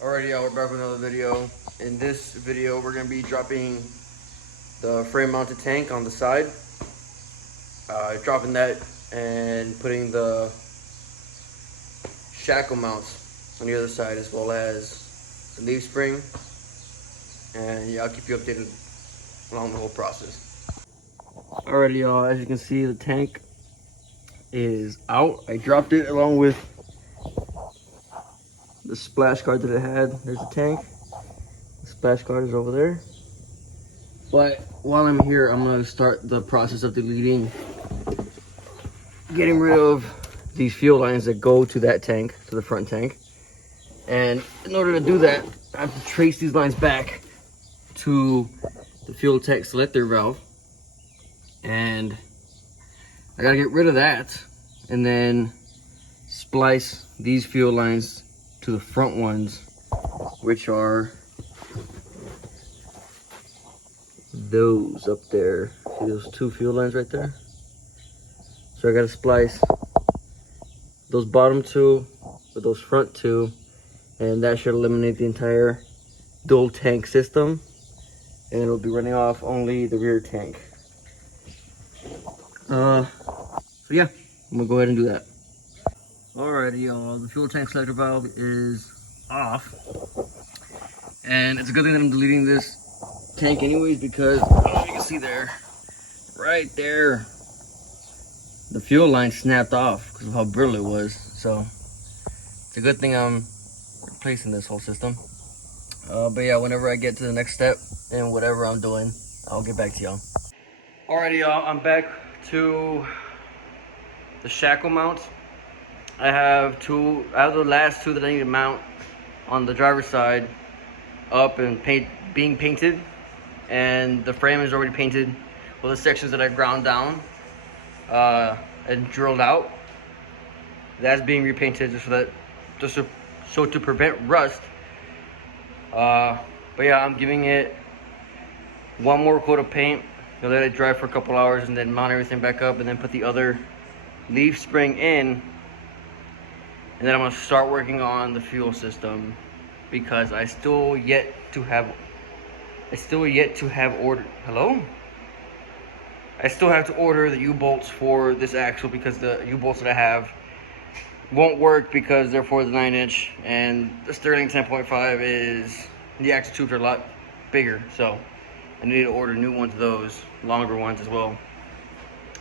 Alrighty, y'all, we're back with another video. In this video, we're gonna be dropping the frame mounted tank on the side. Dropping that and putting the shackle mounts on the other side, as well as the leaf spring. And yeah, I'll keep you updated along the whole process. Alrighty, y'all, as you can see, the tank is out. I dropped it along with the splash guard that it had. There's the tank. The splash guard is over there. But while I'm here, I'm gonna start the process of deleting, getting rid of these fuel lines that go to that tank, to the front tank. And in order to do that, I have to trace these lines back to the fuel tank selector valve. And I gotta get rid of that and then splice these fuel lines to the front ones, which are those up there. See those two fuel lines right there? So I gotta splice those bottom two with those front two, and that should eliminate the entire dual tank system, and it'll be running off only the rear tank. So yeah, I'm gonna go ahead and do that. Alrighty, y'all, the fuel tank selector valve is off, and it's a good thing that I'm deleting this tank anyways, because I don't know if you can see there, right there, the fuel line snapped off because of how brittle it was. So it's a good thing I'm replacing this whole system. But yeah, whenever I get to the next step and whatever I'm doing, I'll get back to y'all. Alrighty, y'all, I'm back to the shackle mounts. I have the last two that I need to mount on the driver's side up and being painted, and the frame is already painted with the sections that I ground down and drilled out. That's being repainted just to prevent rust. But yeah, I'm giving it one more coat of paint. I'll let it dry for a couple hours and then mount everything back up, and then put the other leaf spring in. And then I'm gonna start working on the fuel system, because I still yet to have ordered. Hello? I still have to order the U-bolts for this axle, because the U-bolts that I have won't work because they're for the 9-inch, and the Sterling 10.5 is, the axle tubes are a lot bigger, so I need to order new ones of those, longer ones as well.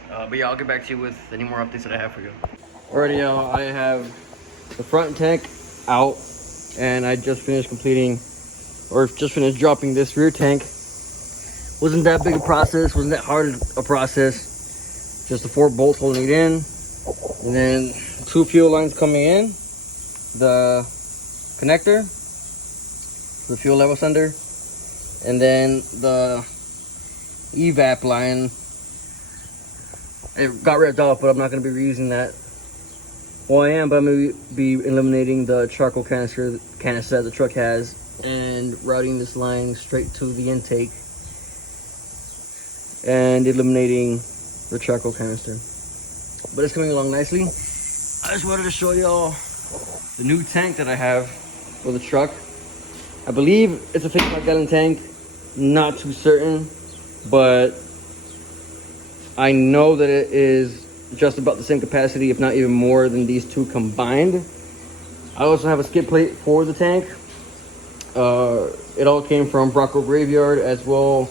But yeah, I'll get back to you with any more updates that I have for you. Alrighty, y'all, I have the front tank out, and I just finished dropping this rear tank. Wasn't that big a process, wasn't that hard a process. Just the 4 bolts holding it in, and then 2 fuel lines coming in, the connector, the fuel level sender, and then the evap line. It got ripped off, but I'm not going to be reusing that. Well, I am, but I'm going to be eliminating the charcoal canister that the truck has, and routing this line straight to the intake, and eliminating the charcoal canister. But it's coming along nicely. I just wanted to show y'all the new tank that I have for the truck. I believe it's a 55-gallon tank, not too certain, but I know that it is just about the same capacity, if not even more than these two combined. I also have a skid plate for the tank. It all came from Bronco Graveyard as well.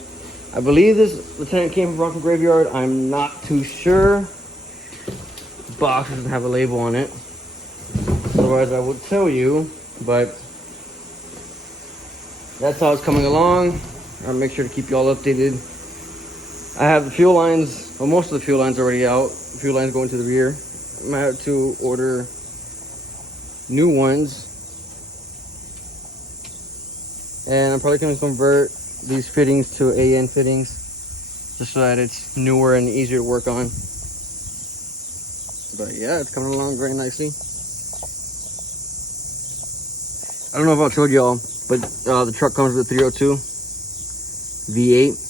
I believe the tank came from Bronco Graveyard. I'm not too sure. The box doesn't have a label on it, otherwise I would tell you, but that's how it's coming along. I'll make sure to keep you all updated. I have the fuel lines, well, most of the fuel lines already out. The fuel lines going to the rear. I might have to order new ones, and I'm probably going to convert these fittings to AN fittings, just so that it's newer and easier to work on. But yeah, it's coming along very nicely. I don't know if I told y'all, but the truck comes with a 302 V8.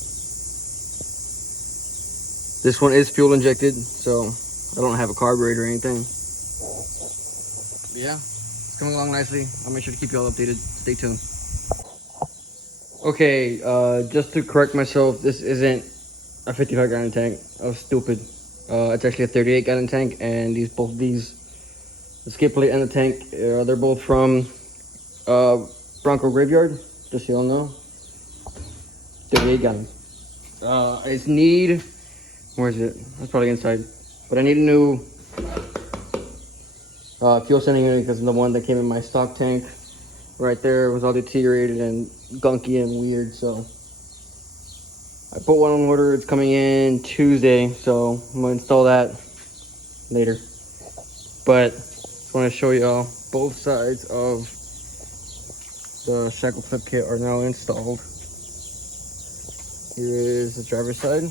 This one is fuel injected, so I don't have a carburetor or anything. But yeah, coming along nicely. I'll make sure to keep you all updated. Stay tuned. Okay, just to correct myself, this isn't a 55-gallon tank. I was stupid. It's actually a 38-gallon tank, and both these, the skid plate and the tank, they're both from Bronco Graveyard. Just so y'all know, 38 gallons. I just need, where is it? That's probably inside. But I need a new fuel sending unit because the one that came in my stock tank right there was all deteriorated and gunky and weird. So I put one on order. It's coming in Tuesday, so I'm gonna install that later. But just want to show y'all both sides of the shackle flip kit are now installed. Here is the driver's side,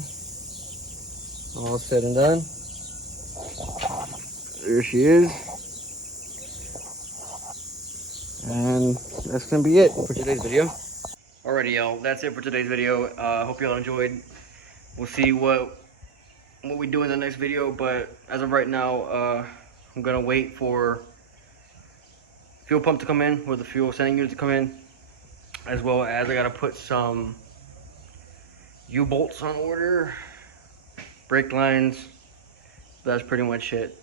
all said and done. There she is. And that's gonna be it for today's video. Alrighty, y'all, that's it for today's video. Hope y'all enjoyed. We'll see what we do in the next video, but as of right now, I'm gonna wait for fuel pump to come in, or the fuel sending unit to come in, as well as I gotta put some U-bolts on order, brake lines. That's pretty much it.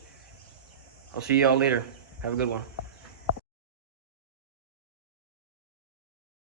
I'll see y'all later. Have a good one.